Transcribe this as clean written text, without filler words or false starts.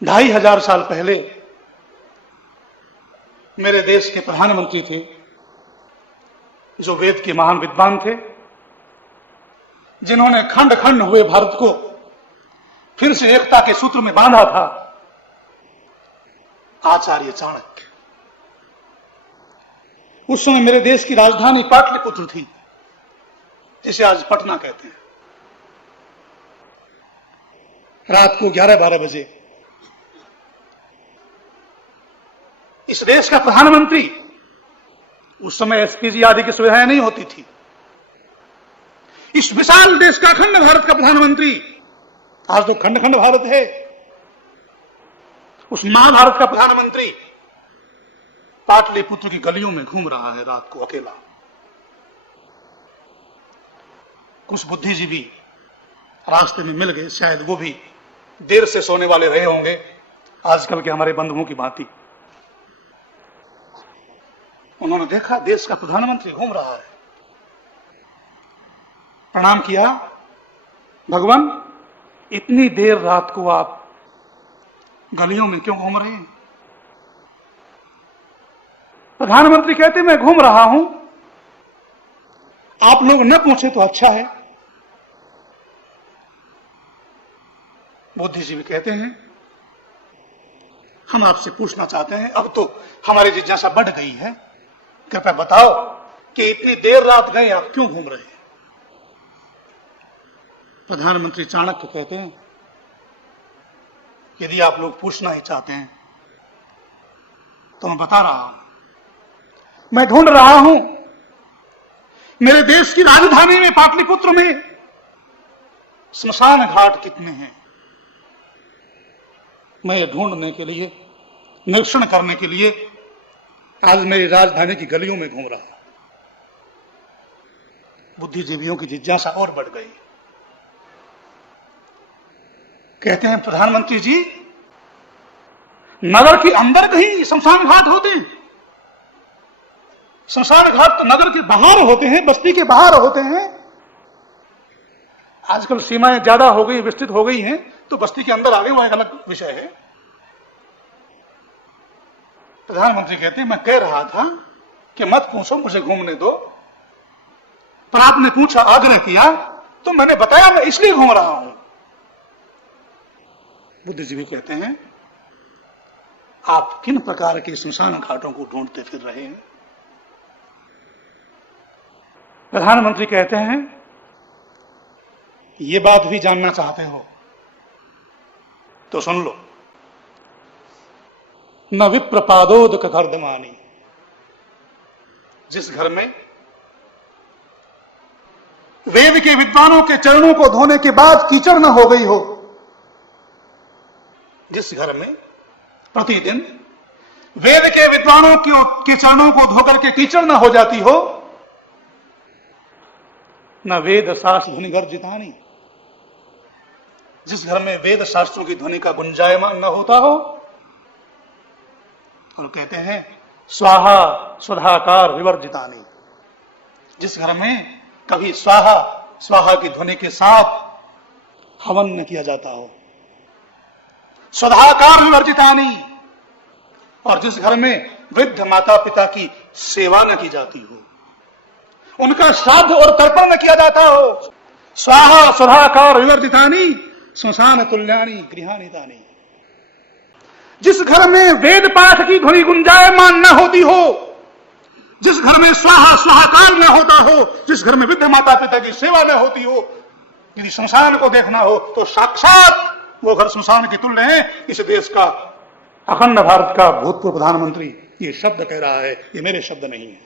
2500 साल पहले मेरे देश के प्रधानमंत्री थे, जो वेद के महान विद्वान थे, जिन्होंने खंड खंड हुए भारत को फिर से एकता के सूत्र में बांधा था, आचार्य चाणक्य। उस समय मेरे देश की राजधानी पाटलिपुत्र थी, जिसे आज पटना कहते हैं। रात को 11-12 बजे इस देश का प्रधानमंत्री, उस समय एसपीजी आदि की सुविधाएं नहीं होती थी, इस विशाल देश का अखंड भारत का प्रधानमंत्री, आज तो खंड खंड भारत है, उस महाभारत का प्रधानमंत्री पाटलिपुत्र की गलियों में घूम रहा है रात को अकेला। कुछ बुद्धिजीवी रास्ते में मिल गए, शायद वो भी देर से सोने वाले रहे होंगे, आजकल के हमारे बंधुओं की भांति। उन्होंने देखा देश का प्रधानमंत्री घूम रहा है, प्रणाम किया, भगवान इतनी देर रात को आप गलियों में क्यों घूम रहे हैं? प्रधानमंत्री कहते मैं घूम रहा हूं, आप लोग न पूछे तो अच्छा है। बुद्धिजीवी कहते हैं हम आपसे पूछना चाहते हैं, अब तो हमारी जिज्ञासा बढ़ गई है, कृपया बताओ कि इतनी देर रात गए आप क्यों घूम रहे हैं? प्रधानमंत्री चाणक्य कहते हैं यदि आप लोग पूछना ही चाहते हैं तो मैं बता रहा हूं, मैं ढूंढ रहा हूं मेरे देश की राजधानी में पाटलिपुत्र में स्मशान घाट कितने हैं। मैं ये ढूंढने के लिए, निरीक्षण करने के लिए आज मेरी राजधानी की गलियों में घूम रहा। बुद्धिजीवियों की जिज्ञासा और बढ़ गई। कहते हैं प्रधानमंत्री जी, नगर के अंदर कहीं शमशान घाट होते हैं? शमशान घाट तो नगर के बाहर होते हैं, बस्ती के बाहर होते हैं। आजकल सीमाएं ज्यादा हो गई, विस्तृत हो गई हैं, तो बस्ती के अंदर आ गए, वो एक अलग विषय है। प्रधानमंत्री कहते हैं मैं कह रहा था कि मत पूछो, मुझे घूमने दो, पर आपने पूछा, आग्रह किया, तो मैंने बताया मैं इसलिए घूम रहा हूं। बुद्धिजीवी कहते हैं आप किन प्रकार के स्मशान घाटों को ढूंढते फिर रहे हैं? प्रधानमंत्री कहते हैं ये बात भी जानना चाहते हो तो सुन लो। न विप्रपादोदक कर्दमानी, जिस घर में वेद के विद्वानों के चरणों को धोने के बाद कीचड़ न हो गई हो, जिस घर में प्रतिदिन वेद के विद्वानों के चरणों को धोकर के कीचड़ न हो जाती हो, न वेद शास्त्र ध्वनि गर्जितानी, जिस घर में वेद शास्त्रों की ध्वनि का गुंजायमान न होता हो, और कहते हैं स्वाहा स्वधाकार विवर्जितानी, जिस घर में कभी स्वाहा स्वाहा की ध्वनि के साथ हवन न किया जाता हो, स्वधाकार विवर्जितानी, और जिस घर में वृद्ध माता पिता की सेवा न की जाती हो, उनका श्राद्ध और तर्पण न किया जाता हो, स्वाहा स्वधाकार विवर्जितानी श्मशान तुल्यानी गृहाणी तानी, जिस घर में वेद पाठ की ध्वनि गुंजायमान न होती हो, जिस घर में स्वाहा स्वाहाकार न होता हो, जिस घर में वृद्ध माता पिता की सेवा न होती हो, यदि श्मशान को देखना हो तो साक्षात वो घर श्मशान के तुल्य है। इस देश का, अखंड भारत का भूतपूर्व प्रधानमंत्री ये शब्द कह रहा है, ये मेरे शब्द नहीं है।